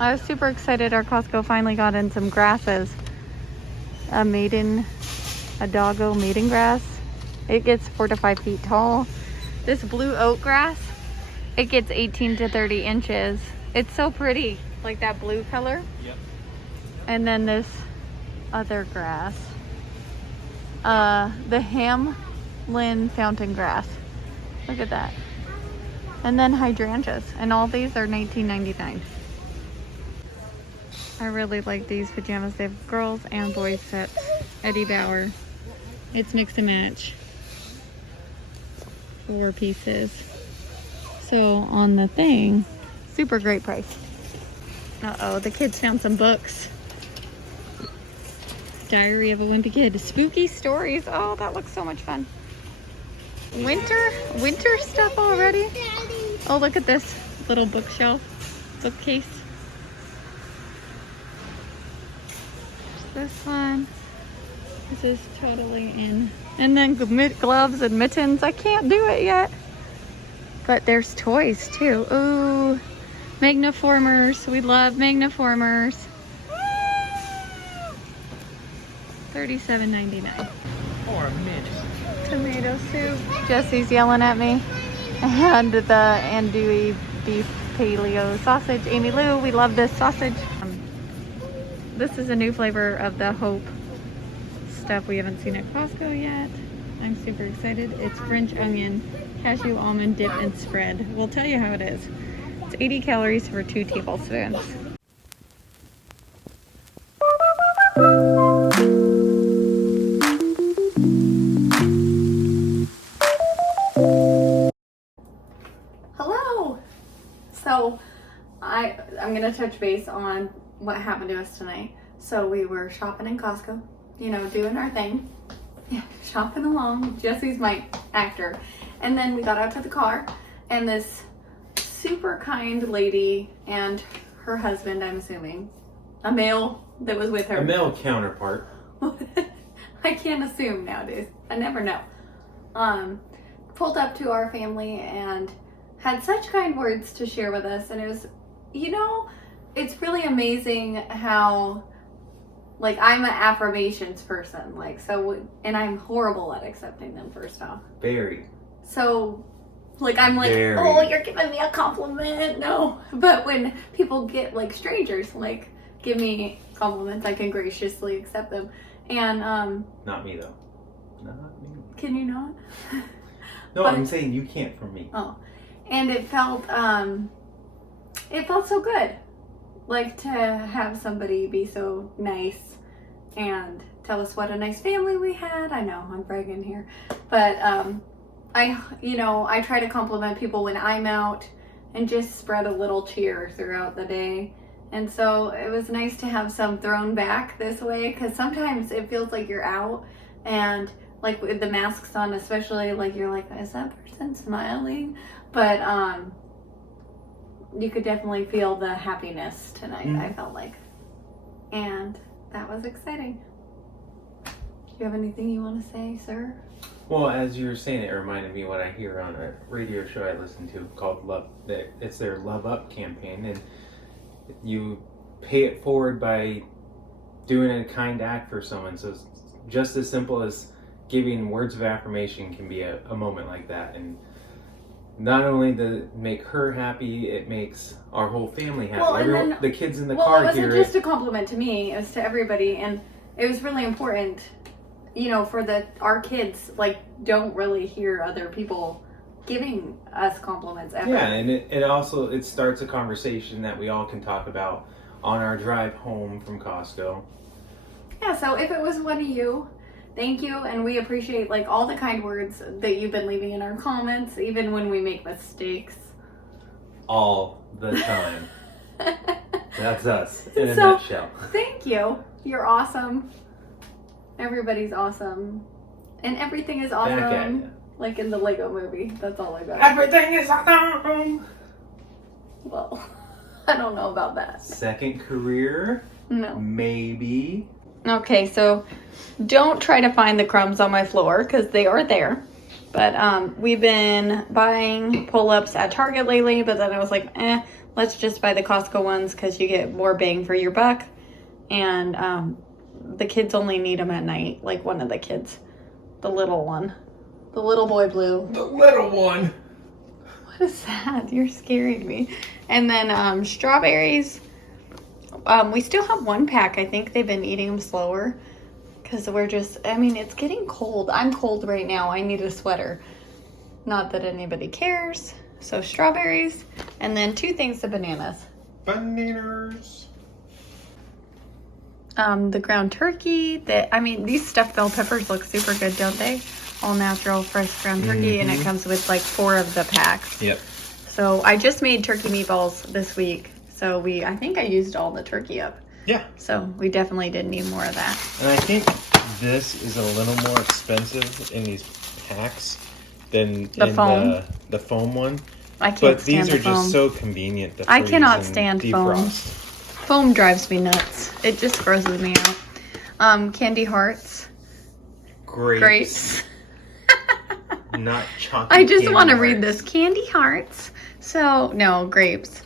I was super excited. Our Costco finally got in some grasses. A doggo maiden grass. It gets 4 to 5 feet tall. This blue oak grass, it gets 18 to 30 inches. It's so pretty, like that blue color. Yep. And then this other grass, the Hamlin fountain grass. Look at that. And then hydrangeas, and all these are $19.99. I really like these pajamas. They have girls and boys sets. Eddie Bauer. It's mix and match. 4 pieces. So on the thing, super great price. Uh-oh, the kids found some books. Diary of a Wimpy Kid. Spooky stories. Oh, that looks so much fun. Winter stuff already. Oh, look at this little bookshelf, bookcase. This one. This is totally in. And then gloves and mittens. I can't do it yet. But there's toys too. Ooh, Magnaformers. We love Magnaformers. $37.99. For a minute. Tomato soup. Jesse's yelling at me. And the andouille beef paleo sausage. Amy Lou, we love this sausage. This is a new flavor of the Hope stuff we haven't seen at Costco yet. I'm super excited. It's French onion, cashew almond dip and spread. We'll tell you how it is. It's 80 calories for 2 tablespoons. Hello. So I'm gonna touch base on what happened to us tonight. So we were shopping in Costco, you know, doing our thing. Yeah, shopping along. Jesse's my actor. And then we got out to the car, and this super kind lady and her husband, I'm assuming, a male that was with her. A male counterpart. I can't assume nowadays. I never know. Pulled up to our family and had such kind words to share with us. And it was, you know, it's really amazing how, like, I'm an affirmations person. Like, so, and I'm horrible at accepting them, first off. Very. So, like, I'm like, Very. Oh, you're giving me a compliment. No. But when people get, like, strangers, like, give me compliments, I can graciously accept them. And, Not me, though. Not me. Can you not? No, But- I'm saying you can't from me. Oh. And it felt so good. Like, to have somebody be so nice and tell us what a nice family we had. I know, I'm bragging here. But, I try to compliment people when I'm out and just spread a little cheer throughout the day. And so it was nice to have some thrown back this way, because sometimes it feels like you're out and, like, with the masks on especially, like, you're like, is that person smiling? But you could definitely feel the happiness tonight, I felt like. And that was exciting. Do you have anything you want to say, sir? Well, as you were saying, it reminded me what I hear on a radio show I listen to called Love. It's their Love Up campaign, and you pay it forward by doing a kind act for someone. So it's just as simple as giving words of affirmation can be a moment like that. And not only does it make her happy, it makes our whole family happy. Well, and then, the kids in the well, car it wasn't hear just a compliment to me, it was to everybody. And it was really important, you know, for our kids, like, don't really hear other people giving us compliments ever. Yeah, and it starts a conversation that we all can talk about on our drive home from Costco. Yeah, so if it was one of you, thank you, and we appreciate, like, all the kind words that you've been leaving in our comments, even when we make mistakes. All the time. That's us in a So, nutshell. Thank you. You're awesome. Everybody's awesome. And everything is awesome. Back at ya. Like in the Lego movie. That's all I got. Everything is awesome. Well, I don't know about that. Second career? No. Maybe. Okay, so don't try to find the crumbs on my floor because they are there. But we've been buying pull-ups at Target lately, but then I was like, let's just buy the Costco ones because you get more bang for your buck. And the kids only need them at night. Like one of the kids, the little one, the little boy blue. The little one. What is that? You're scaring me. And then strawberries. We still have 1 pack. I think they've been eating them slower because we're just, I mean, it's getting cold. I'm cold right now. I need a sweater. Not that anybody cares. So strawberries. And then 2 things of bananas. Bananas. The ground turkey. These stuffed bell peppers look super good, don't they? All natural, fresh ground turkey. And it comes with like 4 of the packs. Yep. So I just made turkey meatballs this week. So I think I used all the turkey up. Yeah. So we definitely did need more of that. And I think this is a little more expensive in these packs than the foam one. I can't But stand these are the foam. just so convenient to I freeze cannot and stand defrost. Foam drives me nuts. It just grosses me out. Candy hearts. Grapes. Not chocolate. I just candy want to hearts. read this. Candy hearts. So, no, grapes.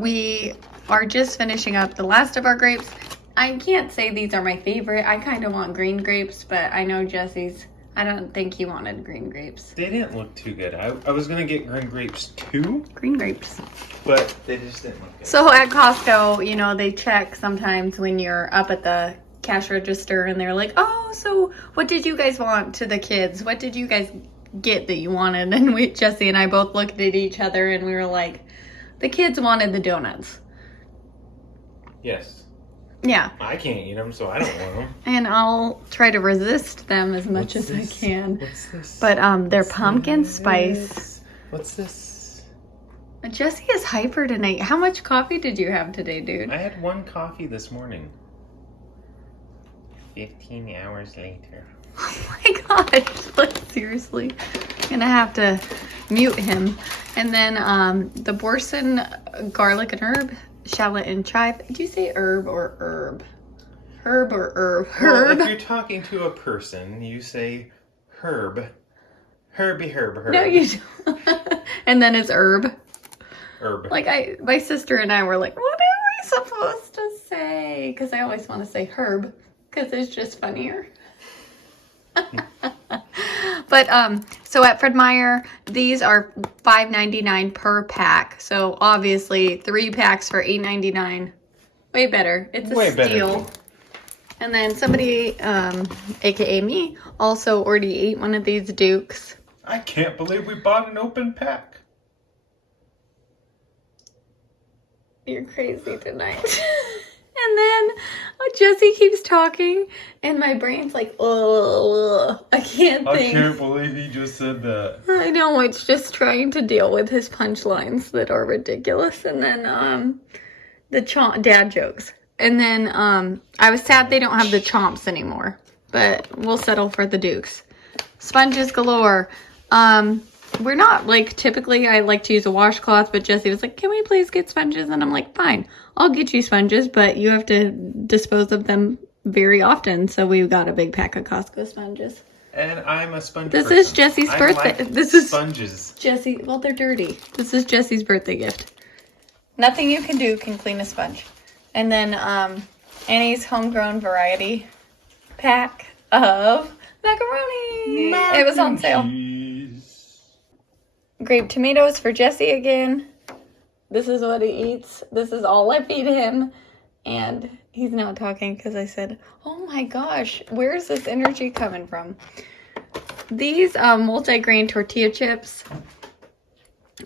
We are just finishing up the last of our grapes. I can't say these are my favorite. I kind of want green grapes, but I know Jesse's. I don't think he wanted green grapes. They didn't look too good. I was going to get green grapes too, Green grapes. but they just didn't look good. So at Costco, they check sometimes when you're up at the cash register and they're like, oh, so what did you guys want to the kids? What did you guys get that you wanted? And Jesse and I both looked at each other and we were like, the kids wanted the donuts. Yes. Yeah. I can't eat them, so I don't want them. And I'll try to resist them as much as I can. What's this? But they're pumpkin spice. What's this? Jesse is hyper tonight. How much coffee did you have today, dude? I had 1 coffee this morning. 15 hours later. Oh my gosh, like seriously. I'm gonna have to mute him. And then the Borson garlic and herb, shallot and chive. Did you say herb or herb? Herb or herb? Herb? Well, if you're talking to a person, you say herb. Herbie herb herb. No, you don't. And then it's herb. Herb. Like my sister and I were like, what are we supposed to say? Because I always want to say herb because it's just funnier. But so at Fred Meyer, these are $5.99 per pack. So obviously 3 packs for $8.99. Way better. It's a Way steal. better. And then somebody, aka me, also already ate one of these Dukes. I can't believe we bought an open pack. You're crazy tonight. And then Jesse keeps talking, and my brain's like, oh, I can't think. I can't believe he just said that. I know, it's just trying to deal with his punchlines that are ridiculous. And then the dad jokes. And then I was sad they don't have the chomps anymore, but we'll settle for the Dukes. Sponges galore. We're not like, typically I like to use a washcloth, but Jesse was like, can we please get sponges? And I'm like, fine, I'll get you sponges, but you have to dispose of them very often. So we got a big pack of Costco sponges. And I'm a sponge This person. is Jesse's birthday. Like This is sponges. Jesse. Well, they're dirty. This is Jesse's birthday gift. Nothing you can do can clean a sponge. And then Annie's homegrown variety pack of macaroni. It was on sale. Grape tomatoes for Jesse again. This is what he eats. This is all I feed him. And he's not talking because I said, oh my gosh, where is this energy coming from? These multi-grain tortilla chips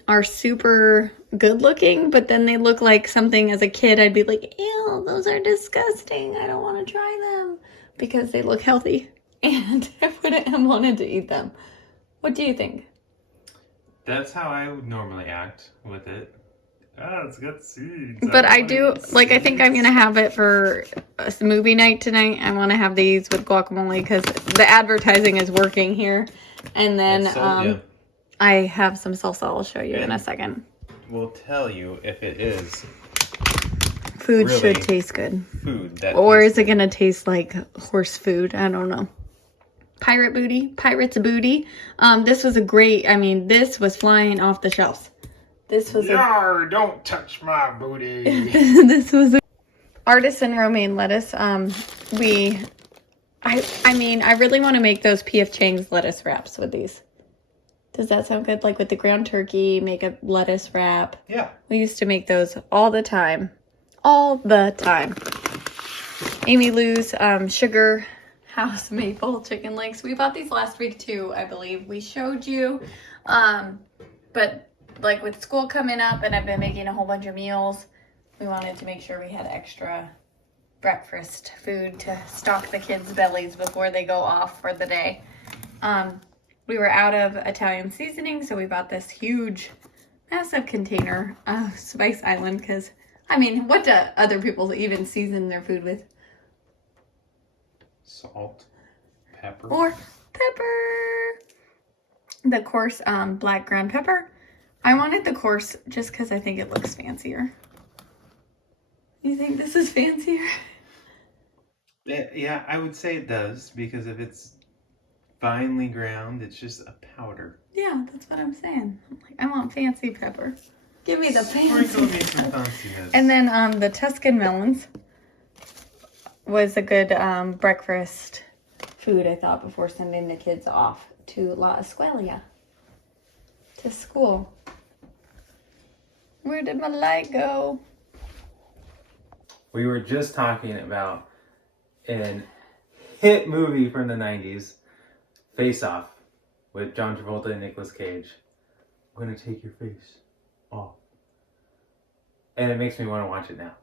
are super good looking, but then they look like something as a kid I'd be like, ew, those are disgusting. I don't want to try them because they look healthy and I wouldn't have wanted to eat them. What do you think? That's how I would normally act with it. Ah, it's got seeds. But I do, like, I think I'm going to have it for a movie night tonight. I want to have these with guacamole because the advertising is working here. And then I have some salsa I'll show you in a second. We'll tell you if it is Food really should taste good. food. That Or is it going to taste like horse food? I don't know. Pirate's booty. This was a great, this was flying off the shelves. This was Yar, don't touch my booty. this was a artisan romaine lettuce. I really want to make those P.F. Chang's lettuce wraps with these. Does that sound good? Like with the ground turkey, make a lettuce wrap. Yeah. We used to make those all the time. All the time. Amy Lou's sugar house maple chicken legs. We bought these last week too, I believe. We showed you. But like with school coming up and I've been making a whole bunch of meals, we wanted to make sure we had extra breakfast food to stock the kids' bellies before they go off for the day. We were out of Italian seasoning, so we bought this huge, massive container of Spice Island because, what do other people even season their food with? Salt, pepper. Or pepper. The coarse black ground pepper. I wanted the coarse just because I think it looks fancier. You think this is fancier? Yeah, I would say it does, because if it's finely ground, it's just a powder. Yeah, that's what I'm saying. I want fancy pepper. Give me the Sprinkle fancy me some pepper. fanciness. And then the Tuscan melons was a good breakfast food, I thought, before sending the kids off to La Escuela, to school. Where did my light go? We were just talking about an hit movie from the 90s, Face Off, with John Travolta and Nicolas Cage. I'm going to take your face off. And it makes me want to watch it now.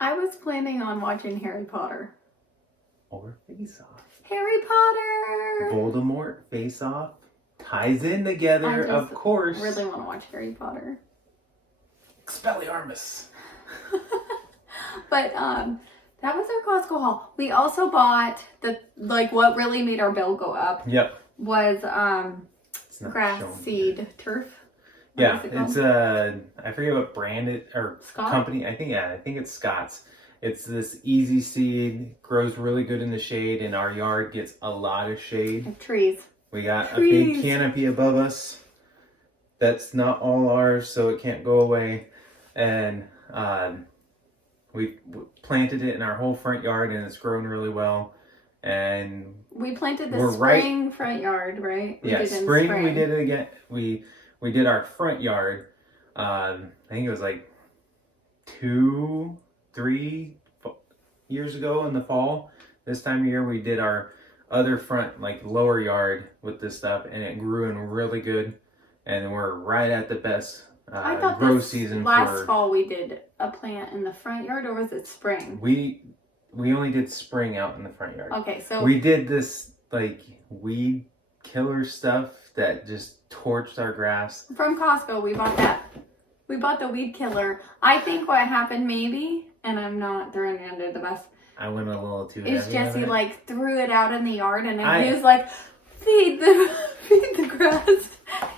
I was planning on watching Harry Potter. Or Face Off. Harry Potter! Voldemort, Face Off, ties in together, of course. I really want to watch Harry Potter. Expelliarmus. But that was our Costco haul. We also bought what really made our bill go up. Yep. Was It's not grass shown. seed turf. What Yeah, is it called? it's I forget what brand it or Scott? company. I think it's Scott's. It's this easy seed, grows really good in the shade, and our yard gets a lot of shade. Like trees. We got a Trees. big canopy above us. That's not all ours, so it can't go away. And we planted it in our whole front yard, and it's grown really well. And We planted the We're spring front yard, right? We yeah, did in spring we did it again. We did our front yard. I think it was like 2-3 years ago in the fall. This time of year we did our other front, like lower yard with this stuff, and it grew in really good. And we're right at the best I thought growth this season last fall we did a plant in the front yard, or was it spring? We only did spring out in the front yard. Okay, so We did this like weed killer stuff that just torched our grass. from Costco we bought that. We bought the weed killer. I think what happened maybe, and I'm not throwing it under the bus, I went a little too is heavy on Jesse it. threw it out in the yard, and I- he was feed the grass,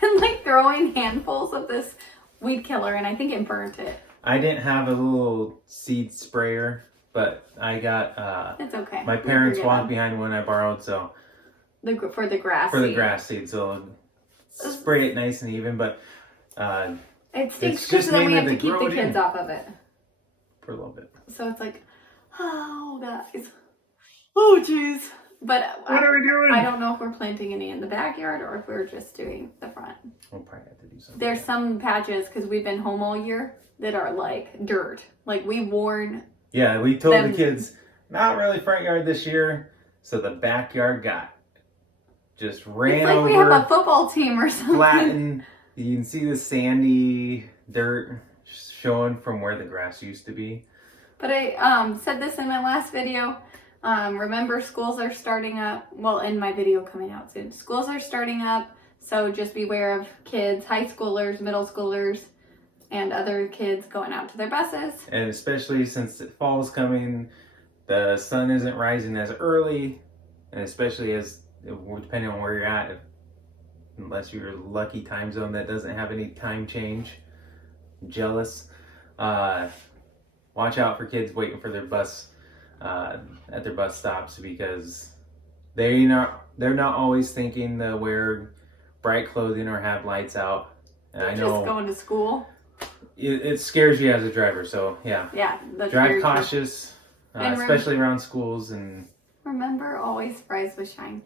and throwing handfuls of this weed killer, and I think it burnt it. I didn't have a little seed sprayer, but I got It's okay. my We parents forgive walked them. behind one I borrowed, so For the grass. for the seed. grass seed, so spray it nice and even. But It stinks It's because just then we mainly have to to keep grow the it kids in. off of it. for a little bit. So it's oh guys, oh jeez. But What are we doing? I don't know if we're planting any in the backyard or if we're just doing the front. We'll probably have to do something. There's some patches because we've been home all year that are dirt. We worn. Yeah, we told them- the kids not really front yard this year, so the backyard got just ran It's like over. we have a football team or something. flattened. You can see the sandy dirt showing from where the grass used to be. But I said this in my last video. Remember, schools are starting up. Well, in my video coming out soon, schools are starting up. So just beware of kids, high schoolers, middle schoolers, and other kids going out to their buses. And especially since fall's coming, the sun isn't rising as early, and especially depending on where you're at, unless you're a lucky time zone that doesn't have any time change. I'm jealous. Watch out for kids waiting for their bus at their bus stops, because they're not always thinking to wear bright clothing or have lights out, And I Just know going to school. it scares you as a driver, so yeah. Yeah. Drive cautious, And especially around schools. And remember, always fries with shine.